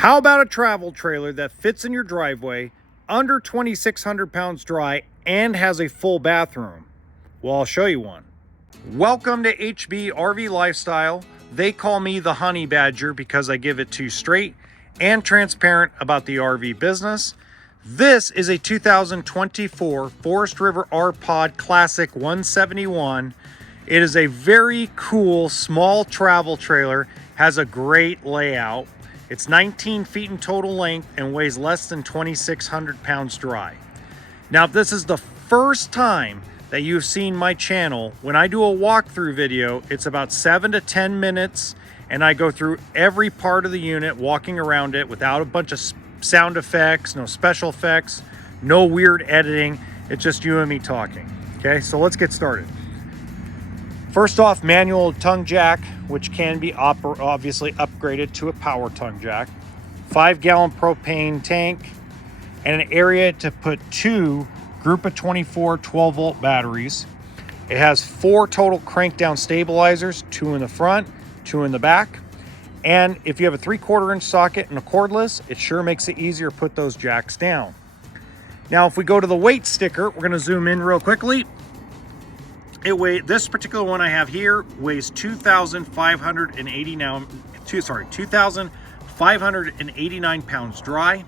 How about a travel trailer that fits in your driveway, under 2,600 pounds dry, and has a full bathroom? Well, I'll show you one. Welcome to HBRV Lifestyle. They call me the Honey Badger because I give it to you straight and transparent about the RV business. This is a 2024 Forest River Rpod Classic 171. It is a very cool small travel trailer, has a great layout. It's 19 feet in total length and weighs less than 2,600 pounds dry. Now, if this is the first time that you've seen my channel, when I do a walkthrough video, it's about 7 to 10 minutes, and I go through every part of the unit, walking around it without a bunch of sound effects, no special effects, no weird editing. It's just you and me talking. Okay, so let's get started. First off, manual tongue jack, which can be obviously upgraded to a power tongue jack. 5-gallon propane tank, and an area to put 2 group of 24 12-volt batteries. It has 4 total crank down stabilizers, 2 in the front, 2 in the back. And if you have a 3/4 inch socket and a cordless, it sure makes it easier to put those jacks down. Now, if we go to the weight sticker, we're gonna zoom in real quickly. This particular one I have here weighs 2,589 pounds dry,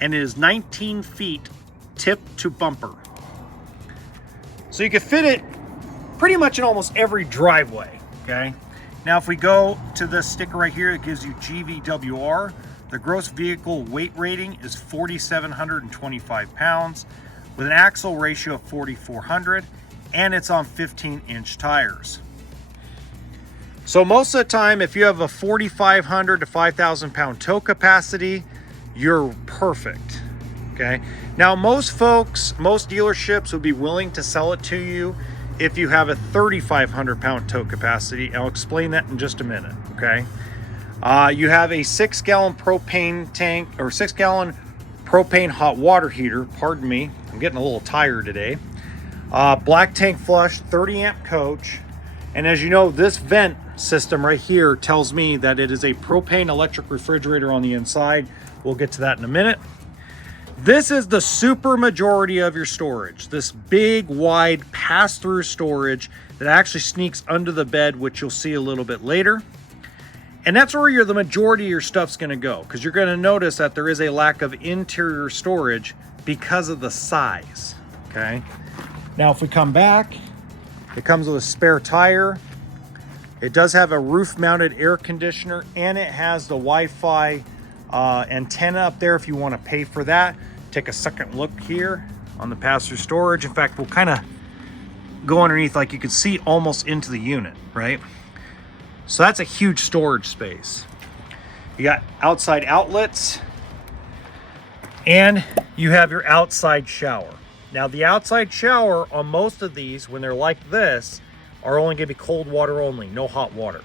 and it is 19 feet tip to bumper. So you can fit it pretty much in almost every driveway, okay? Now, if we go to this sticker right here, it gives you GVWR. The gross vehicle weight rating is 4,725 pounds with an axle ratio of 4,400. And it's on 15-inch tires. So most of the time, if you have a 4,500 to 5,000 pound tow capacity, you're perfect, okay? Now, most dealerships would be willing to sell it to you if you have a 3,500 pound tow capacity. I'll explain that in just a minute, okay? You have a 6-gallon propane tank, or 6-gallon propane hot water heater, pardon me, I'm getting a little tired today. Black tank flush, 30 amp coach. And as you know, this vent system right here tells me that it is a propane electric refrigerator on the inside. We'll get to that in a minute. This is the super majority of your storage. This big, wide pass-through storage that actually sneaks under the bed, which you'll see a little bit later. And that's where the majority of your stuff's gonna go, because you're gonna notice that there is a lack of interior storage because of the size, okay? Now, if we come back, it comes with a spare tire. It does have a roof-mounted air conditioner, and it has the Wi-Fi antenna up there if you want to pay for that. Take a second look here on the pass-through storage. In fact, we'll kind of go underneath, like you can see almost into the unit, right? So that's a huge storage space. You got outside outlets, and you have your outside shower. Now, the outside shower on most of these, when they're like this, are only going to be cold water only, no hot water.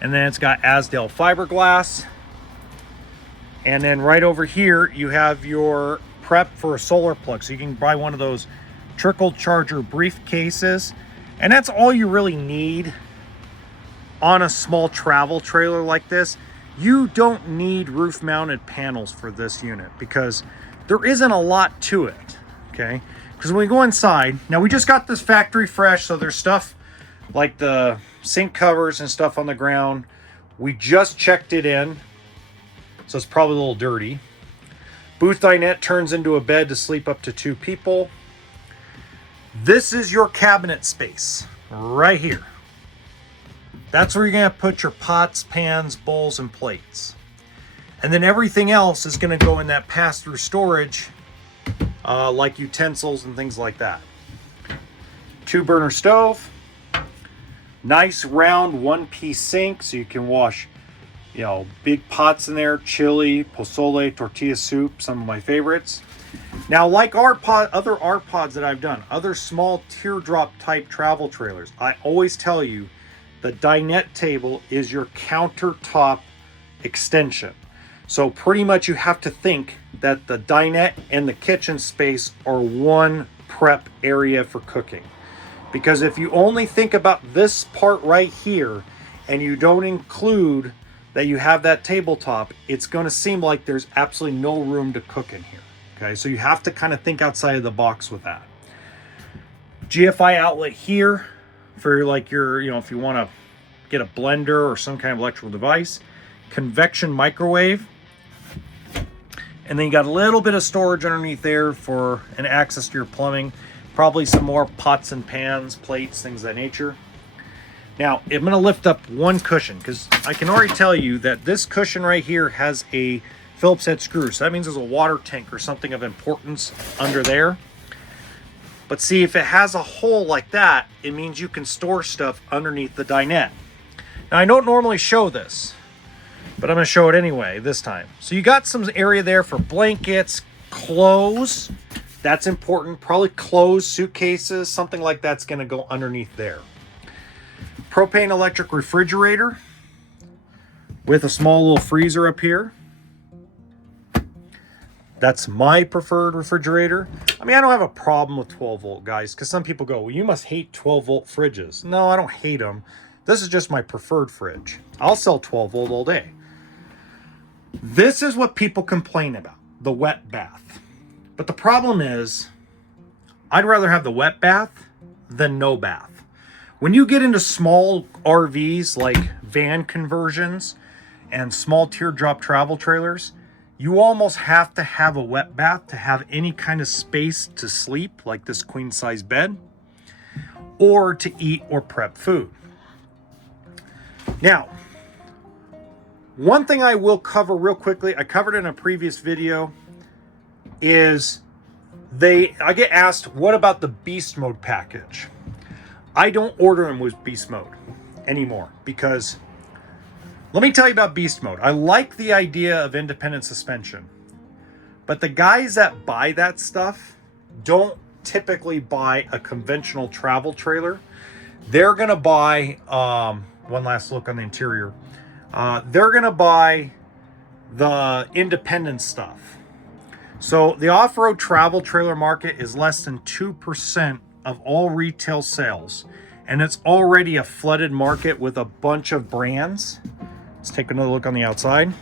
And then it's got Asdale fiberglass. And then right over here, you have your prep for a solar plug. So you can buy one of those trickle charger briefcases. And that's all you really need on a small travel trailer like this. You don't need roof-mounted panels for this unit because there isn't a lot to it, okay? Because when we go inside, now we just got this factory fresh, so there's stuff like the sink covers and stuff on the ground. We just checked it in, so it's probably a little dirty. Booth dinette turns into a bed to sleep up to 2 people. This is your cabinet space right here. That's where you're gonna put your pots, pans, bowls, and plates. And then everything else is going to go in that pass-through storage, like utensils and things like that. 2-burner stove, nice round 1-piece sink, so you can wash, big pots in there, chili, pozole, tortilla soup, some of my favorites. Now, like other Rpods that I've done, other small teardrop type travel trailers, I always tell you the dinette table is your countertop extension. So pretty much you have to think that the dinette and the kitchen space are one prep area for cooking. Because if you only think about this part right here and you don't include that you have that tabletop, it's going to seem like there's absolutely no room to cook in here. Okay, so you have to kind of think outside of the box with that. GFI outlet here for like your, if you want to get a blender or some kind of electrical device. Convection microwave. And then you got a little bit of storage underneath there for an access to your plumbing. Probably some more pots and pans, plates, things of that nature. Now, I'm going to lift up one cushion because I can already tell you that this cushion right here has a Phillips head screw. So that means there's a water tank or something of importance under there. But see, if it has a hole like that, it means you can store stuff underneath the dinette. Now, I don't normally show this, but I'm going to show it anyway this time. So you got some area there for blankets, clothes. That's important. Probably clothes, suitcases, something like that's going to go underneath there. Propane electric refrigerator with a small little freezer up here. That's my preferred refrigerator. I mean, I don't have a problem with 12 volt, guys, because some people go, well, you must hate 12 volt fridges. No, I don't hate them. This is just my preferred fridge. I'll sell 12 volt all day. This is what people complain about, the wet bath. But the problem is, I'd rather have the wet bath than no bath. When you get into small RVs like van conversions and small teardrop travel trailers, you almost have to have a wet bath to have any kind of space to sleep, like this queen size bed, or to eat or prep food. Now, one thing I will cover real quickly, I covered in a previous video, is I get asked, what about the beast mode package? I don't order them with beast mode anymore because let me tell you about beast mode. I like the idea of independent suspension, but the guys that buy that stuff don't typically buy a conventional travel trailer. They're going to buy, one last look on the interior. They're going to buy the independent stuff. So the off-road travel trailer market is less than 2% of all retail sales, and it's already a flooded market with a bunch of brands. Let's take another look on the outside.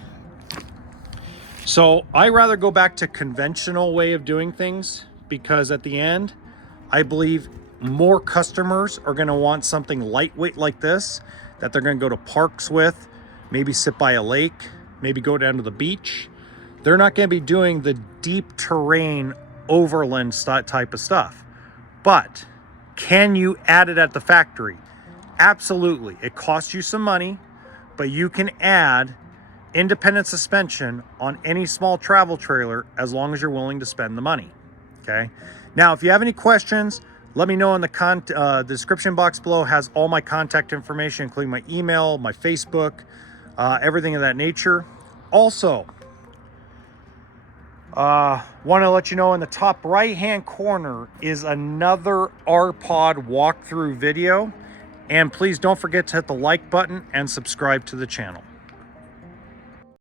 So I rather go back to conventional way of doing things because at the end, I believe more customers are going to want something lightweight like this that they're going to go to parks with, maybe sit by a lake, maybe go down to the beach. They're not going to be doing the deep terrain overland type of stuff. But can you add it at the factory? Absolutely. It costs you some money, but you can add independent suspension on any small travel trailer as long as you're willing to spend the money. Okay. Now, if you have any questions, let me know in the description box below. Has all my contact information, including my email, my Facebook, everything of that nature. Also, want to let you know in the top right hand corner is another Rpod walkthrough video, and please don't forget to hit the like button and subscribe to the channel.